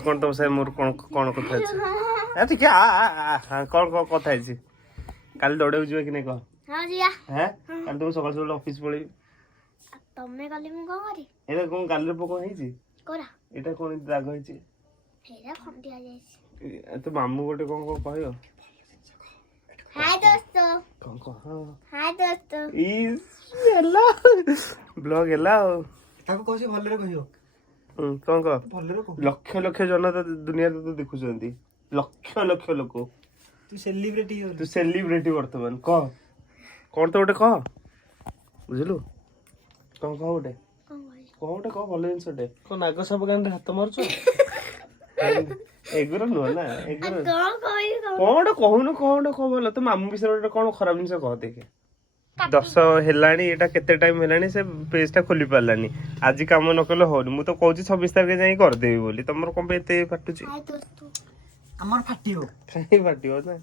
कौन तुम से मोर कौन कौन कथा है ठीक है हां कौन कौन कथा है काल दौड़े जीवे कि नहीं कह हां जिया हैं काल तुम सकाल सकाल ऑफिस पळी तमे काली मु कोन करी एटा कोन गालरे पोको है जी कोरा एटा कोन दाग है जी हेरा खंडिया जाई तो मामू गोटे कोन को कहयो हाय दोस्तों कोन को हाय दोस्तों इस हेलो ब्लॉग हेला ताको कोसी भलरे कहियो कौन कह भलरे को लक्ष लक्ष जन तो दुनिया तो देखुଛନ୍ତି लक्ष लक्ष लोक तू सेलिब्रिटी हो तू सेलिब्रिटी वर्तमान कह कौन तो गोटे कह बुझलु कौन कह गोटे कह भल जिनसटे कौन नाग सब गान हाथ मारुछ एगुरा नुह ना एगुरा कौन कहून कौन कह भल तो मामू विषय कौन खराब जिनस कह देखे 10 हेलानी एटा केते टाइम हेलानी से पेज टा खोली पारलानी आज काम न कले होनी मु तो कहूची 26 तारिख जाई कर देबी बोली तमर कोन पे एते फाटुची हाय दोस्तों हमर फाटी हो काई फाटियो ना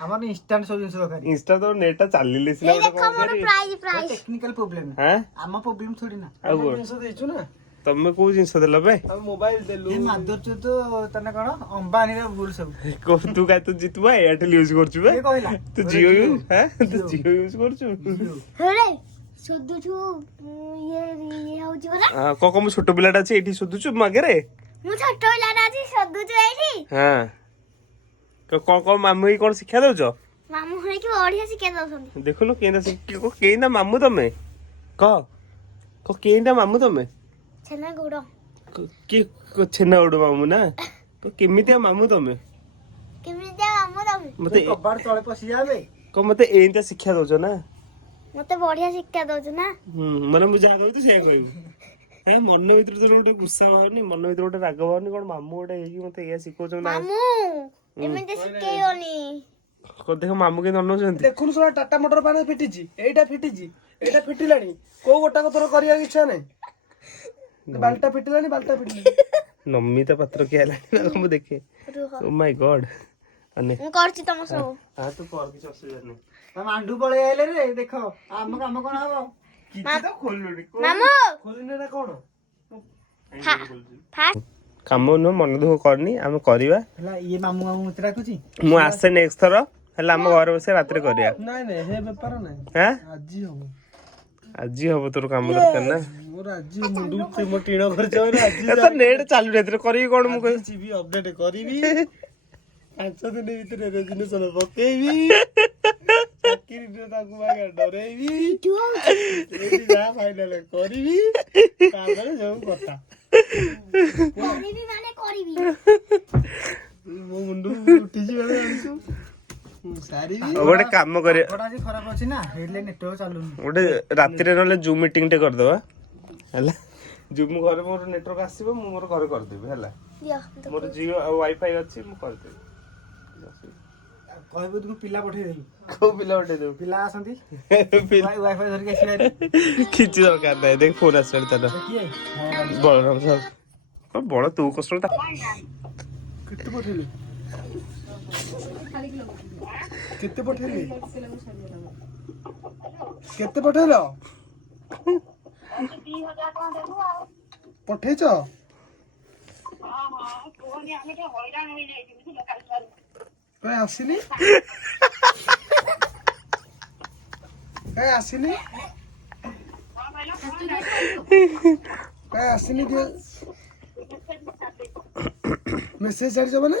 हमर इंस्टेंट सब जिंस दरकार इंस्टा तो नेटा चालिले सिना ये देखो मोर प्राइस टेक्निकल प्रॉब्लम हैं आमा प्रॉब्लम थोड़ी ना आउ जिंस देछु ना तमे को जिंस देला बे हम मोबाइल देलु ए मादर तो तने कोन अंबानी रे भूल सब को तू काय तो जितबा एयरटेल यूज करछु बे के कहला तू जियो यूज हैं तू जियो यूज करछु हेरे सुदु छु ये होची बला हां को मु छोटो पिलाटा छै एठी सुदुछु मागे रे मु छोटो लाडा छी सुदु छु एठी हां को मामू कोन शिक्षा दउछ मामू हरे की ओढ़िया सिखे दउछन देखुलो केना को केना मामू तमे को केना मामू तमे छना गुडो कि छेना उडो मामू ना तो केमितिया मामू तमे केमितिया मामू तमे मते कबाड़ तळे पसी जाबे को मते एंता शिक्षा दउछ ना मते बढ़िया शिक्षा दउछ ना माने मु जा कहू तो से कहू हैं मन भीतर तो गोटे गुस्सा भावनी मन भीतर गोटे राग भावनी कोन मामू गोटे हेकी मते या सिखौछ ना मामू एमिते सिखेयोनी को देखो मामू के ननौछंती देखुन सोला टाटा मोटर पाने फिटिची एटा फिटिलानी को गोटा को तोर करिया इच्छा नै बाल्टा फिटिलानी नमिता पात्र के आलानी मु देखे ओ माय गॉड अने मु करछि तम सब हां तो कर किछ असुविधा नै तम आंडू पळे आइले रे देखो आम काम कोन हबो किछि तो खोललोडी मामू खोलिने ना कोन फास्ट काम न मन दुख करनी हम करबा हला ये मामू मामू मत राखुची मु आसे नेक्स्ट थरो हला हम घर बसे रात्रि करिया नै नै हे व्यापार नै हैं आजी हो आज हबो तोर काम दरकार ना मोर आजी मुंडू ते मो टीणो घर जावे आजी ए तो नेट चालू रेत्र करबी कोन मु कह जीबी अपडेट करबी 5 दिन भीतर रेजिनेशन पकेबी चाकरी दे ताकू बागा डरेबी एटी जा फाइनल करबी तापर जो कथा करबी माने करबी मो मुंडू उठी जिवे आंसु सारी गोटे काम करे थोड़ा जी खराब अछि ना हेडले नेटवर्क चालू गोटे रात्रि रे नले जूम मीटिंग टे कर दवा हला जूम घर मोर नेटवर्क आसीबो मु मोर घर कर देबे हला दिया मोर जियो वाईफाई अछि मु कर देबे कहबो तुम पिला पठे देलु को पिला उठे देबो पिला आसंती पिला वाईफाई धर के आसी खिची दरकार नै देख फोन आसर तन किए बलराम साहब बड़ तू कष्ट केते पठेले केते पठेले केते पठेलो 2000 टका देबो आ पठेछ हां हां कोनी आमे के हैरान होई जाई छी काल काय आसिनी काय आसिनी काय आसिनी दिए मेसेज छाड़ी जब ना